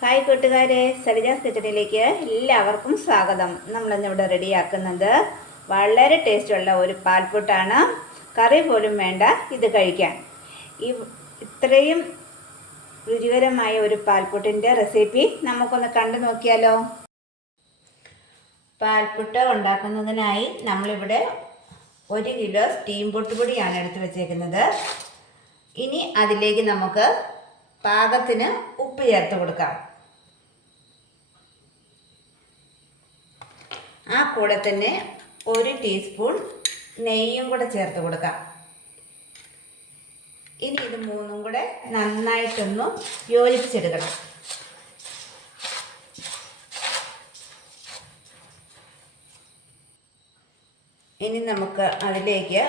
Hi കൂട്ടുകാരെ സരിജാസ് കിച്ചണിലേക്ക് എല്ലാവർക്കും സ്വാഗതം. നമ്മളിന്നിവിടെ റെഡിയാക്കുന്നത് വളരെ ടേസ്റ്റുള്ള ഒരു പാൽപ്പുട്ടാണ് കറി പോലും വേണ്ട ഇത് കഴിക്കാൻ. ഈ ഇത്രയും രുചികരമായ ഒരു പാൽപ്പുട്ടിന്റെ റെസിപ്പി നമുക്കൊന്ന് കണ്ടു നോക്കിയാലോ? പാൽപ്പുട്ട് ഉണ്ടാക്കുന്നതിനായി നമ്മളിവിടെ ഒരു കിലോ സ്റ്റീം പൊട്ടുപൊടിയാണ് എടുത്ത് വെച്ചേക്കുന്നത്. ഇനി അതിലേക്ക് നമുക്ക് പാകത്തിന് ഉപ്പ് ചേർത്ത് കൊടുക്കാം. ആ കൂടെ തന്നെ ഒരു ടീസ്പൂൺ നെയ്യും കൂടെ ചേർത്ത് കൊടുക്കാം. ഇനി ഇത് മൂന്നും കൂടെ നന്നായിട്ടൊന്ന് യോജിപ്പിച്ചെടുക്കണം. ഇനി നമുക്ക് അതിലേക്ക്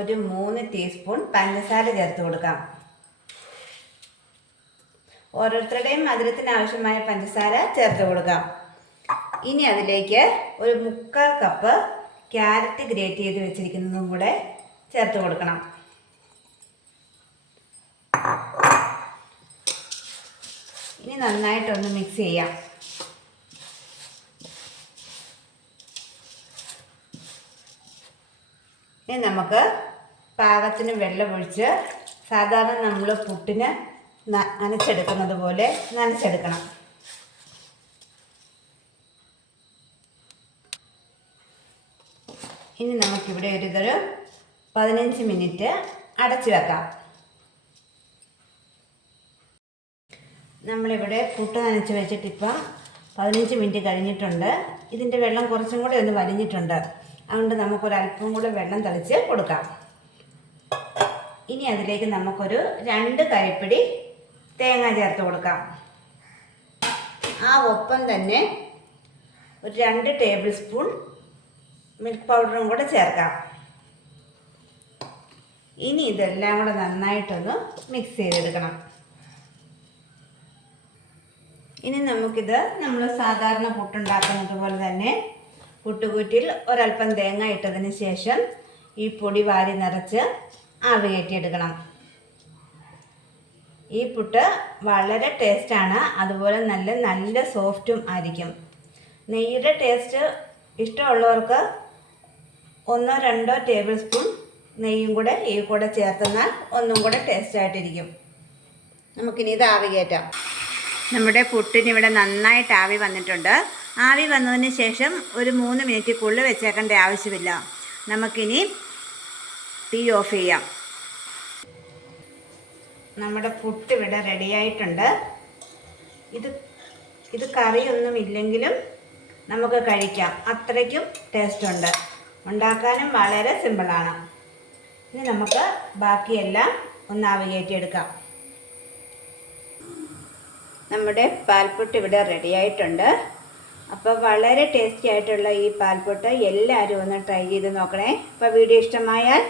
ഒരു മൂന്ന് ടീസ്പൂൺ പഞ്ചസാര ചേർത്ത് കൊടുക്കാം. ഓരോരുത്തരുടെയും മധുരത്തിന് ആവശ്യമായ പഞ്ചസാര ചേർത്ത് കൊടുക്കാം. ഇനി അതിലേക്ക് ഒരു മുക്കാൽ കപ്പ് ക്യാരറ്റ് ഗ്രേറ്റ് ചെയ്ത് വെച്ചിരിക്കുന്നതും കൂടെ ചേർത്ത് കൊടുക്കണം. ഇനി നന്നായിട്ടൊന്ന് മിക്സ് ചെയ്യാം. ഇനി നമുക്ക് പാകത്തിന് വെള്ളമൊഴിച്ച് സാധാരണ നമ്മൾ പുട്ടിന് നനച്ചെടുക്കുന്നത് പോലെ നനച്ചെടുക്കണം. ഇനി നമുക്കിവിടെ ഒരു ഇതൊരു പതിനഞ്ച് മിനിറ്റ് അടച്ചു വെക്കാം. നമ്മളിവിടെ പുട്ട് നനച്ച് വെച്ചിട്ടിപ്പം പതിനഞ്ച് മിനിറ്റ് കഴിഞ്ഞിട്ടുണ്ട്. ഇതിന്റെ വെള്ളം കുറച്ചും കൂടെ ഒന്ന് വലിഞ്ഞിട്ടുണ്ട്. അതുകൊണ്ട് നമുക്കൊരല്പം കൂടെ വെള്ളം തളിച്ച് കൊടുക്കാം. ഇനി അതിലേക്ക് നമുക്കൊരു രണ്ട് കൈപ്പിടി തേങ്ങ ചേർത്ത് കൊടുക്കാം. ആ ഒപ്പം തന്നെ ഒരു രണ്ട് ടേബിൾ സ്പൂൺ മിൽക്ക് പൗഡറും കൂടെ ചേർക്കാം. ഇനി ഇതെല്ലാം കൂടെ നന്നായിട്ടൊന്ന് മിക്സ് ചെയ്തെടുക്കണം. ഇനി നമുക്കിത് നമ്മൾ സാധാരണ പുട്ടുണ്ടാക്കുന്നത് പോലെ തന്നെ പുട്ടുകൂറ്റിൽ ഒരല്പം തേങ്ങ ഇട്ടതിന് ശേഷം ഈ പൊടി വാരി നിറച്ച് ആവി കയറ്റിയെടുക്കണം. ഈ പുട്ട് വളരെ ടേസ്റ്റാണ് അതുപോലെ നല്ല നല്ല സോഫ്റ്റും ആയിരിക്കും. നെയ്യുടെ ടേസ്റ്റ് ഇഷ്ടമുള്ളവർക്ക് ഒന്നോ രണ്ടോ ടേബിൾ സ്പൂൺ നെയ്യും കൂടെ ഈ കൂടെ ചേർത്തെന്നാൽ ഒന്നും കൂടെ ടേസ്റ്റ് ആയിട്ടിരിക്കും. നമുക്കിനി ഇത് ആവി കയറ്റാം. നമ്മുടെ പുട്ടിന് ഇവിടെ നന്നായിട്ട് ആവി വന്നിട്ടുണ്ട്. ആവി വന്നതിന് ശേഷം ഒരു മൂന്ന് മിനിറ്റ് കൂടുതൽ വെച്ചേക്കേണ്ട ആവശ്യമില്ല. നമുക്കിനി തീ ഓഫ് ചെയ്യാം. നമ്മുടെ പുട്ട് ഇവിടെ റെഡിയായിട്ടുണ്ട് ഇത് ഇത് കറിയൊന്നും ഇല്ലെങ്കിലും നമുക്ക് കഴിക്കാം. അത്രയ്ക്കും ടേസ്റ്റ് ഉണ്ട്. ഉണ്ടാക്കാനും വളരെ സിമ്പിളാണ് ഇനി നമുക്ക് ബാക്കിയെല്ലാം ഒന്ന് ആവി എടുക്കാം നമ്മുടെ പാൽപ്പൊട്ട് ഇവിടെ റെഡിയായിട്ടുണ്ട് അപ്പോൾ വളരെ ടേസ്റ്റി ആയിട്ടുള്ള ഈ പാൽപ്പൊട്ട് എല്ലാവരും ഒന്ന് ട്രൈ ചെയ്ത് നോക്കണേ. അപ്പോൾ വീഡിയോ ഇഷ്ടമായാൽ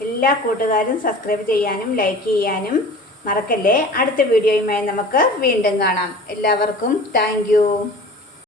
എല്ലാ കൂട്ടുകാരും സബ്സ്ക്രൈബ് ചെയ്യാനും ലൈക്ക് ചെയ്യാനും മറക്കല്ലേ? അടുത്ത വീഡിയോയുമായി നമുക്ക് വീണ്ടും കാണാം. എല്ലാവർക്കും താങ്ക്